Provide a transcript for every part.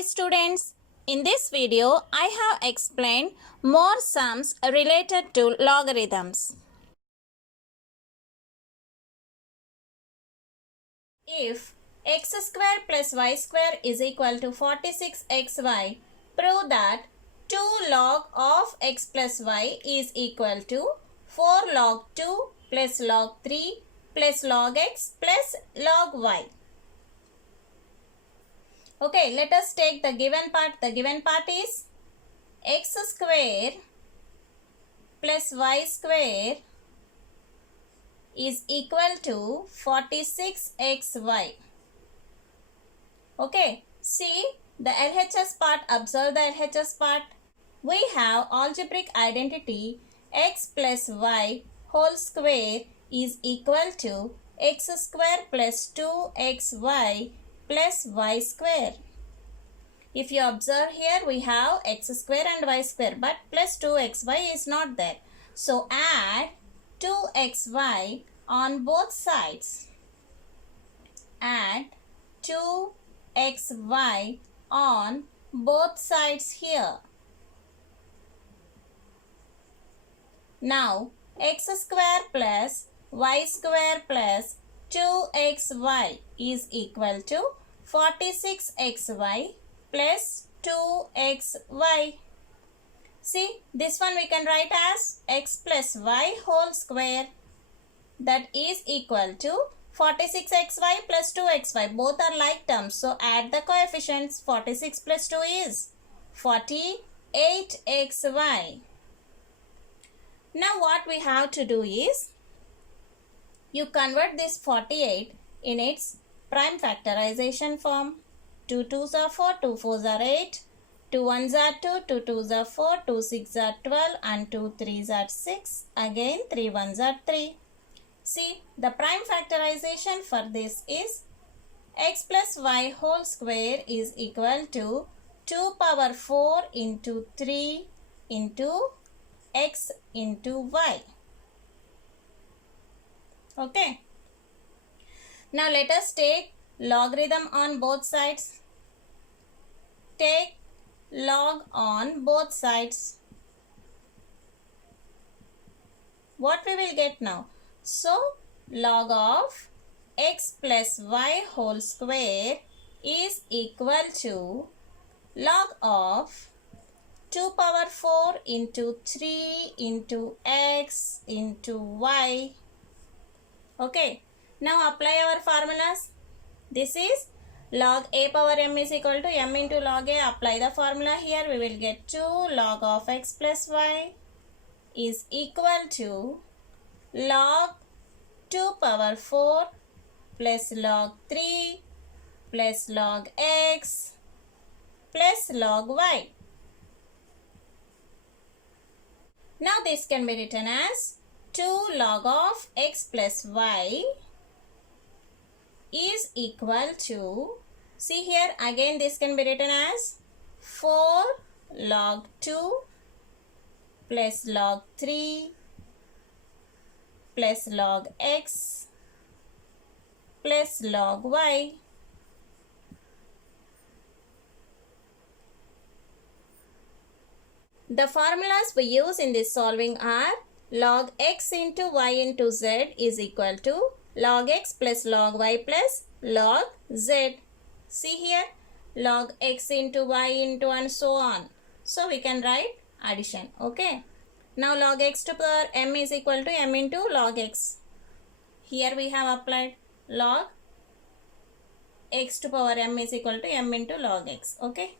Hi students, in this video I have explained more sums related to logarithms. If x square plus y square is equal to 46xy, prove that 2 log of x plus y is equal to 4 log 2 plus log 3 plus log x plus log y. Okay, let us take the given part. The given part is x square plus y square is equal to 46xy. Okay, see the LHS part, observe the LHS part. We have algebraic identity x plus y whole square is equal to x square plus 2xy plus y square. If you observe here, we have x square and y square, but plus 2xy is not there. So add 2xy on both sides. Add 2xy on both sides here. Now x square plus y square plus 2xy is equal to 46xy plus 2xy. See, this one we can write as x plus y whole square, that is equal to 46xy plus 2xy. Both are like terms, so add the coefficients. 46 plus 2 is 48xy. Now what we have to do is, you convert this 48 in its prime factorization form. 2 2s are 4, 2 4s are 8, 2 1s are 2, 2 2s are 4, 2 6s are 12 and 2 3s are 6. Again 3 1s are 3. See, the prime factorization for this is x plus y whole square is equal to 2 power 4 into 3 into x into y. Okay. Now let us take logarithm on both sides. Take log on both sides. What we will get now? So log of x plus y whole square is equal to log of 2 power 4 into 3 into x into y. Okay. Now apply our formulas. This is log a power m is equal to m into log a. Apply the formula here. We will get 2 log of x plus y is equal to log 2 power 4 plus log 3 plus log x plus log y. Now this can be written as 2 log of x plus y is equal to, see here again this can be written as 4 log 2 plus log 3 plus log x plus log y. The formulas we use in this solving are log x into y into z is equal to log x plus log y plus log z. See here, log x into y into and so on. So we can write addition. Okay. Now log x to power m is equal to m into log x. Here we have applied log x to power m is equal to m into log x. Okay.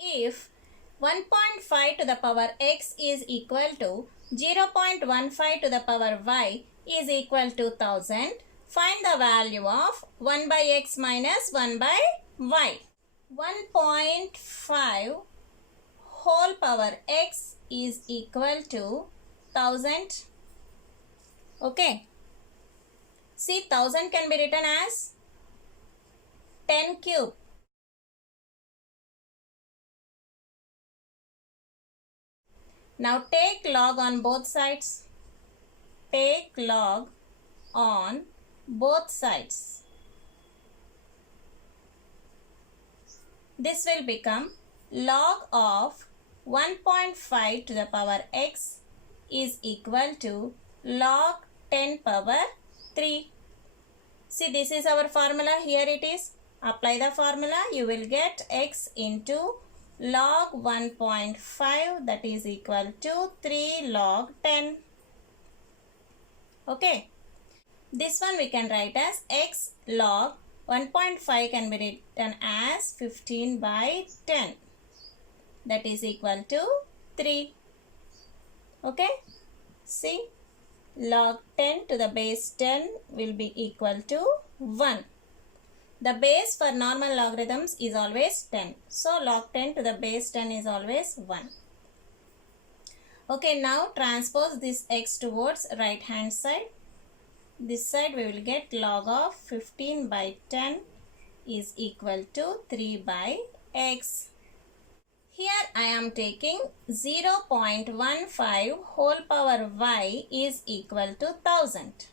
If 1.5 to the power x is equal to 0.15 to the power y is equal to 1000, find the value of 1 by x minus 1 by y. 1.5 whole power x is equal to 1000. Okay. See, 1000 can be written as 10 cube. Now take log on both sides. Take log on both sides. This will become log of 1.5 to the power x is equal to log 10 power 3. See, this is our formula. Here it is. Apply the formula. You will get x into log 1.5, that is equal to 3 log 10. Okay. This one we can write as x log 1.5 can be written as 15 by 10. That is equal to 3. Okay. See, log 10 to the base 10 will be equal to 1. The base for normal logarithms is always 10. So, log 10 to the base 10 is always 1. Okay, now transpose this x towards right hand side. This side we will get log of 15 by 10 is equal to 3 by x. Here I am taking 0.15 whole power y is equal to 1000.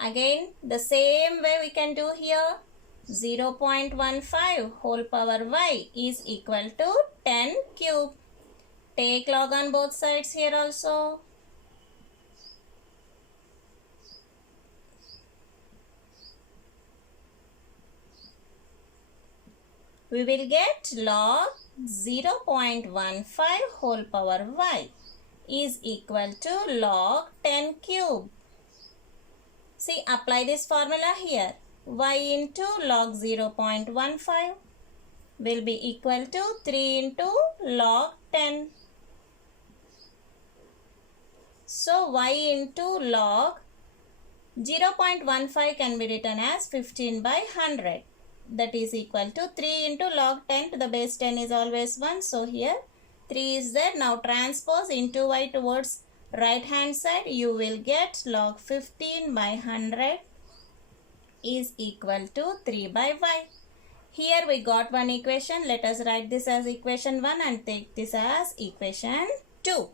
Again, the same way we can do here. 0.15 whole power y is equal to 10 cube. Take log on both sides here also. We will get log 0.15 whole power y is equal to log 10 cube. See, apply this formula here. Y into log 0.15 will be equal to 3 into log 10. So, y into log 0.15 can be written as 15 by 100. That is equal to 3 into log 10 to the base 10 is always 1. So, here 3 is there. Now, transpose into y towards right hand side. You will get log 15 by 100 is equal to 3 by y. Here we got one equation. Let us write this as equation 1 and take this as equation 2.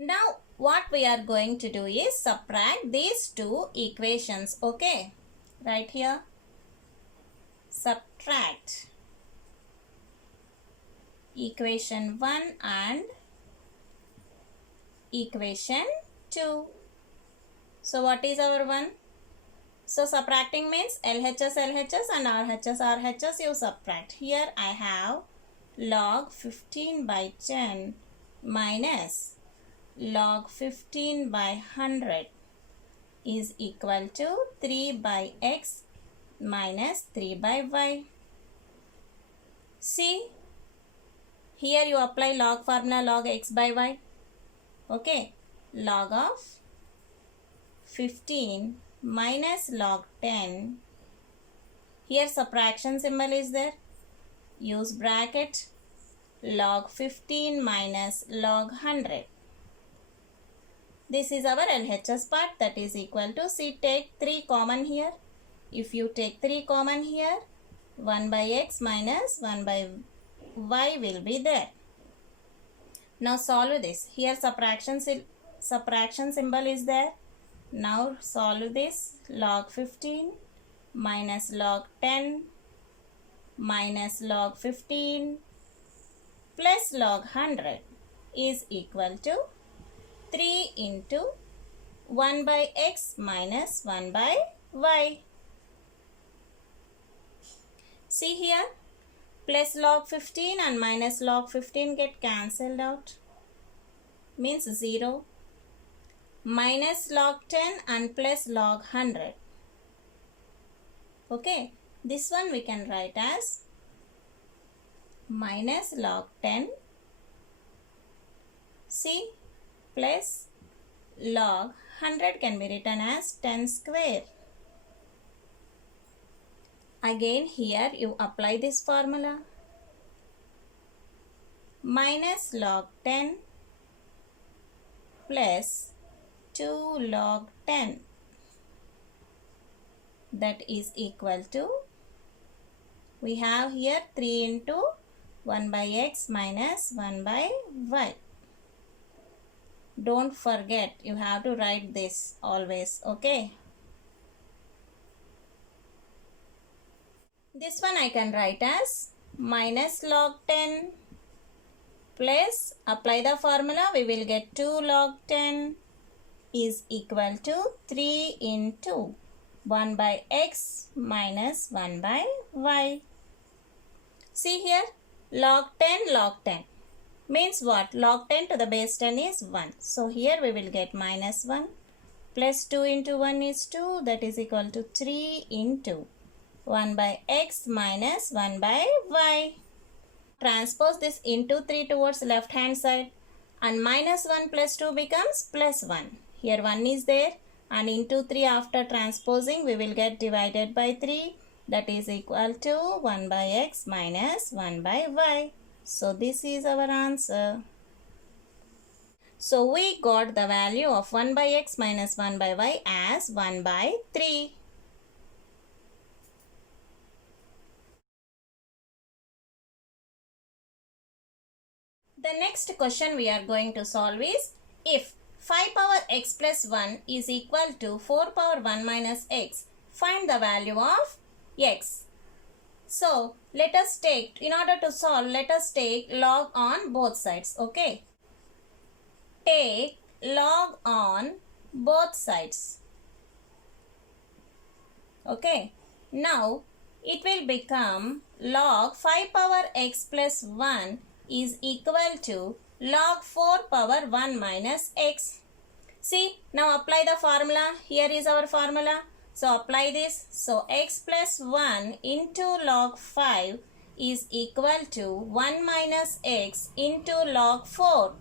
Now, what we are going to do is subtract these two equations. Okay, right here. Subtract equation 1 and equation 2. So, what is our one? So, subtracting means LHS, LHS and RHS, RHS you subtract. Here I have log 15 by 10 minus log 15 by 100 is equal to 3 by x minus 3 by y. See, here you apply log formula log x by y. Okay, log of 15 minus log 10. Here subtraction symbol is there. Use bracket. Log 15 minus log 100. This is our LHS part, that is equal to, see, take 3 common here. If you take 3 common here, 1 by x minus 1 by y will be there. Now solve this. Here subtraction symbol is there. Now solve this. Log 15 minus log 10 minus log 15 plus log 100 is equal to 3 into 1 by x minus 1 by y. See here, plus log 15 and minus log 15 get cancelled out. Means 0. Minus log 10 and plus log 100. Okay, this one we can write as minus log 10. See, plus log 100 can be written as 10 square. Again here you apply this formula. Minus log 10 plus 2 log 10, that is equal to, we have here 3 into 1 by x minus 1 by y. Don't forget, you have to write this always, okay? This one I can write as minus log 10 plus, apply the formula, we will get 2 log 10 is equal to 3 into 1 by x minus 1 by y. See here, log 10 means what? Log 10 to the base 10 is 1. So here we will get minus 1 plus 2 into 1 is 2, that is equal to 3 into 1 by x minus 1 by y. Transpose this into 3 towards left hand side and minus 1 plus 2 becomes plus 1. Here 1 is there and into 3 after transposing we will get divided by 3, that is equal to 1 by x minus 1 by y. So this is our answer. So we got the value of 1 by x minus 1 by y as 1 by 3. The next question we are going to solve is, if 5 power x plus 1 is equal to 4 power 1 minus x, find the value of x. So let us take, in order to solve, let us take log on both sides, okay? Take log on both sides. Okay. Now it will become log 5 power x plus 1 is equal to log 4 power 1 minus x. See, now apply the formula. Here is our formula. So apply this. So x plus 1 into log 5 is equal to 1 minus x into log 4.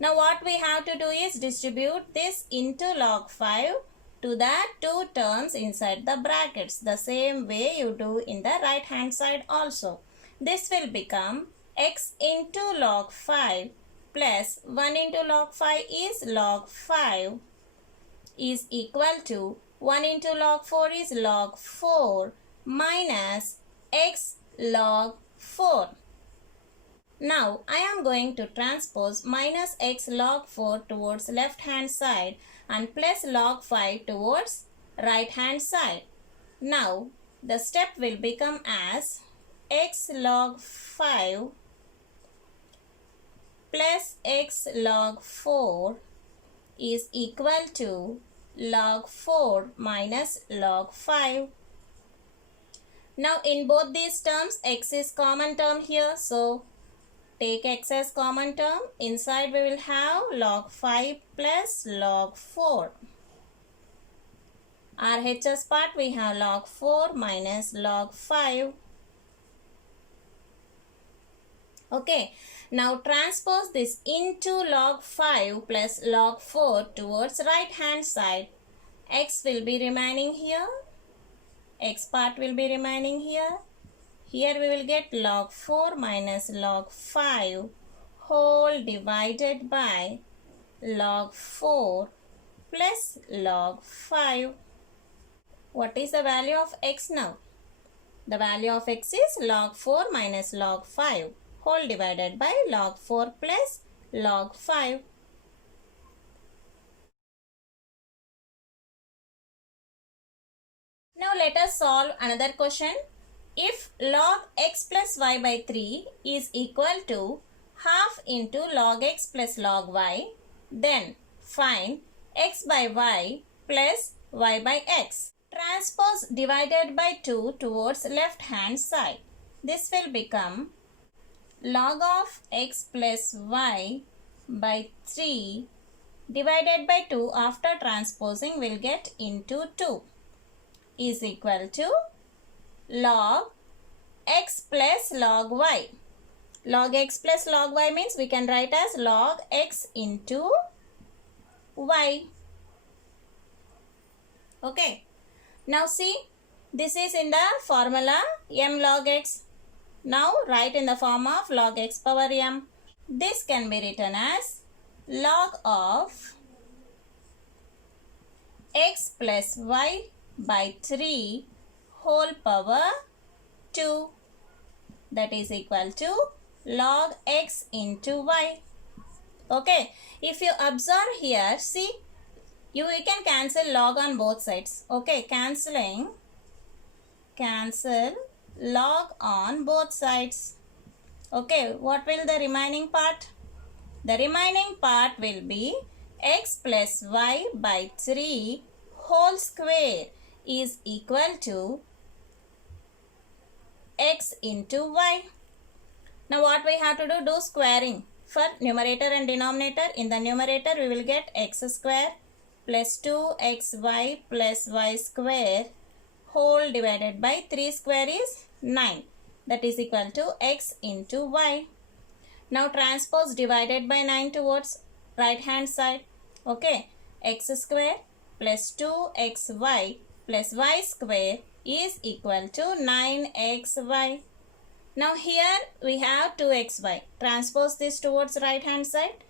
Now what we have to do is distribute this into log 5 to the two terms inside the brackets. The same way you do in the right hand side also. This will become x into log 5 plus 1 into log 5 is log 5 is equal to 1 into log 4 is log 4 minus x log 4. Now I am going to transpose minus x log 4 towards left hand side and plus log 5 towards right hand side. Now the step will become as x log 5 plus x log 4 is equal to log 4 minus log 5. Now in both these terms x is common term here, so take x as common term. Inside we will have log 5 plus log 4. RHS part we have log 4 minus log 5. Okay, now transpose this into log 5 plus log 4 towards right hand side. X will be remaining here. X part will be remaining here. Here we will get log 4 minus log 5 whole divided by log 4 plus log 5. What is the value of x now? The value of x is log 4 minus log 5 whole divided by log 4 plus log 5. Now let us solve another question. If log x plus y by 3 is equal to half into log x plus log y, then find x by y plus y by x. Transpose divided by 2 towards left hand side. This will become log of x plus y by 3 divided by 2 after transposing will get into 2 is equal to log x plus log y. Log x plus log y means we can write as log x into y. Okay. Now see, this is in the formula m log x. Now write in the form of log x power m. This can be written as log of x plus y by 3 whole power 2, that is equal to log x into y. Okay, if you observe here, see, you can cancel log on both sides. Okay, cancel log on both sides. Okay, what will the remaining part? The remaining part will be x plus y by 3 whole square is equal to x into y. Now what we have to do squaring. For numerator and denominator, in the numerator we will get x square plus 2xy plus y square whole divided by 3 square is 9. That is equal to x into y. Now transpose divided by 9 towards right hand side. Okay, x square plus 2xy plus y square is equal to 9xy. Now here we have 2xy. Transpose this towards right hand side.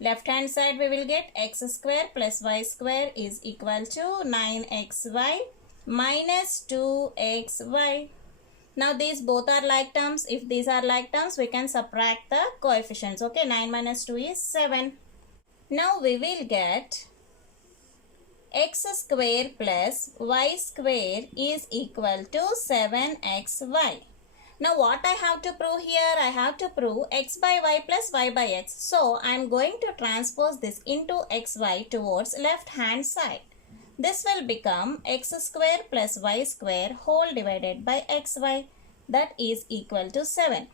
Left hand side we will get x square plus y square is equal to 9xy minus 2xy. Now these both are like terms. If these are like terms, we can subtract the coefficients. Okay, 9 minus 2 is 7. Now we will get x square plus y square is equal to 7xy. Now what I have to prove here? I have to prove x by y plus y by x. So I am going to transpose this into xy towards left hand side. This will become x square plus y square whole divided by xy. That is equal to 7.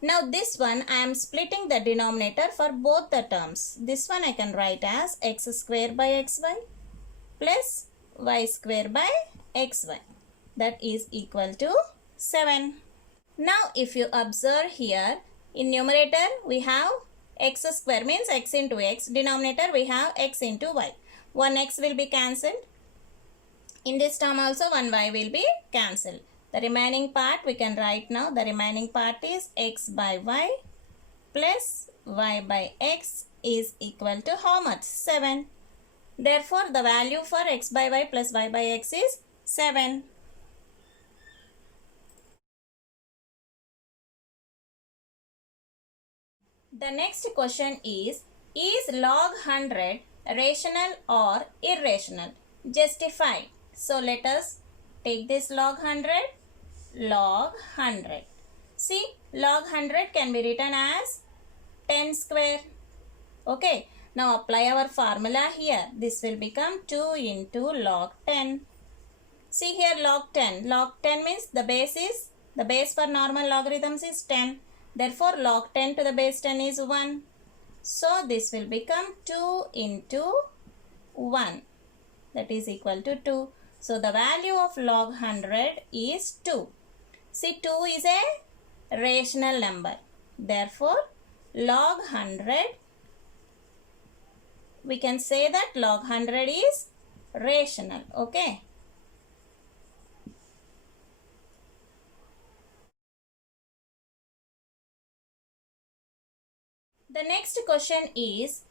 Now this one I am splitting the denominator for both the terms. This one I can write as x square by xy plus y square by xy. That is equal to 7. Now if you observe here, in numerator we have x square means x into x. Denominator we have x into y. One x will be cancelled. In this term also one y will be cancelled. The remaining part we can write now. The remaining part is x by y plus y by x is equal to how much? 7. Therefore the value for x by y plus y by x is 7. The next question is log 100 rational or irrational? Justify. So let us take this log 100. Log 100. See, log 100 can be written as 10 square. Okay. Now apply our formula here. This will become 2 into log 10. See here log 10. Log 10 means the base for normal logarithms is 10. Therefore, log 10 to the base 10 is 1. So, this will become 2 into 1. That is equal to 2. So, the value of log 100 is 2. See, 2 is a rational number. Therefore, log 100, we can say that log 100 is rational. Okay. The next question is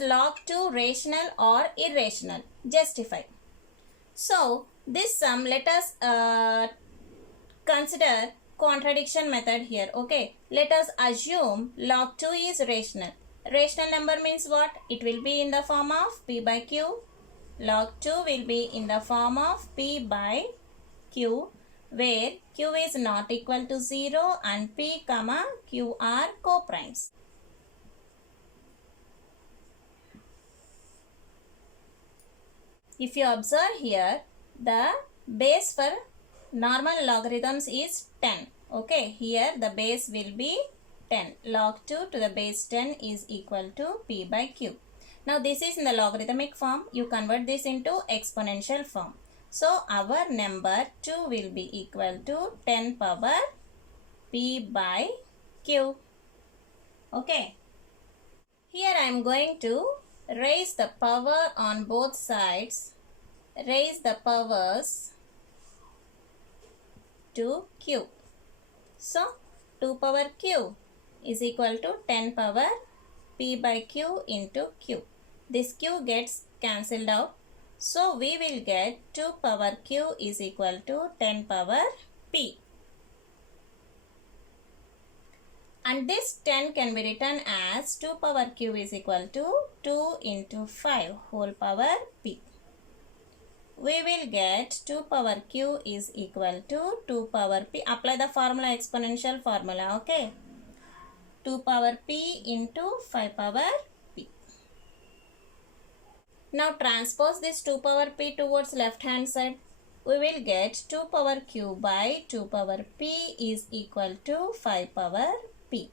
log 2 rational or irrational? Justify. So, this sum, let us consider contradiction method here. Okay, let us assume log 2 is rational. Rational number means what? It will be in the form of p by q. Log 2 will be in the form of p by q, where q is not equal to 0 and p comma q are co-primes. If you observe here, the base for normal logarithms is 10. Okay, here the base will be 10. Log 2 to the base 10 is equal to p by q. Now this is in the logarithmic form. You convert this into exponential form. So our number 2 will be equal to 10 power p by q. Okay. Here I am going to raise the power on both sides. Raise the powers to q. So 2 power q is equal to 10 power p by q into q. This q gets cancelled out. So we will get 2 power q is equal to 10 power p. And this 10 can be written as 2 power q is equal to 2 into 5 whole power p. We will get 2 power q is equal to 2 power p. Apply the formula, exponential formula, okay? 2 power p into 5 power p. Now transpose this 2 power p towards left hand side. We will get 2 power q by 2 power p is equal to 5 power p.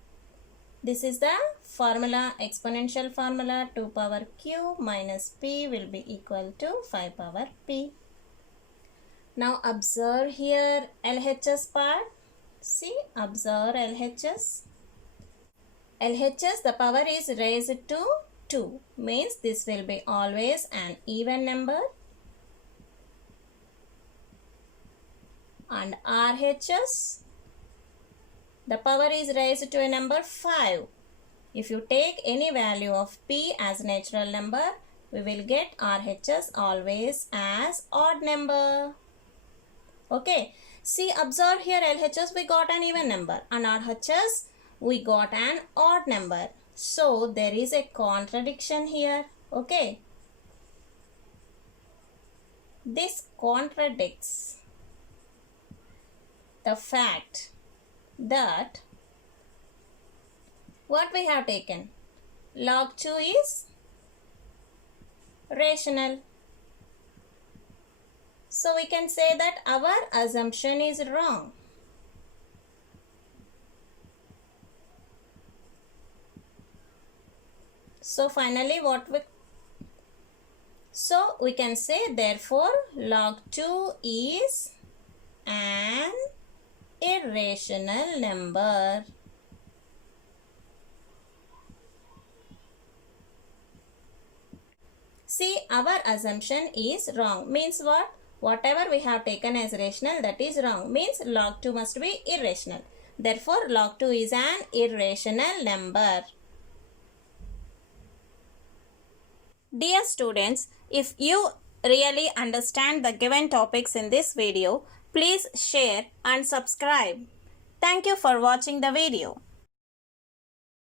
This is the formula, exponential formula. 2 power q minus p will be equal to 5 power p. Now observe here LHS part. See, observe LHS. LHS, the power is raised to 2. Means this will be always an even number. And RHS, the power is raised to a number 5. If you take any value of p as natural number, we will get RHS always as odd number. Okay. See, observe here LHS we got an even number and RHS we got an odd number. So there is a contradiction here. Okay. This contradicts the fact that what we have taken, log 2 is rational. So we can say that our assumption is wrong. So finally we can say therefore log 2 is an irrational number. See, our assumption is wrong. Means what? Whatever we have taken as rational, that is wrong. Means log 2 must be irrational. Therefore, log 2 is an irrational number. Dear students, if you really understand the given topics in this video, please share and subscribe. Thank you for watching the video.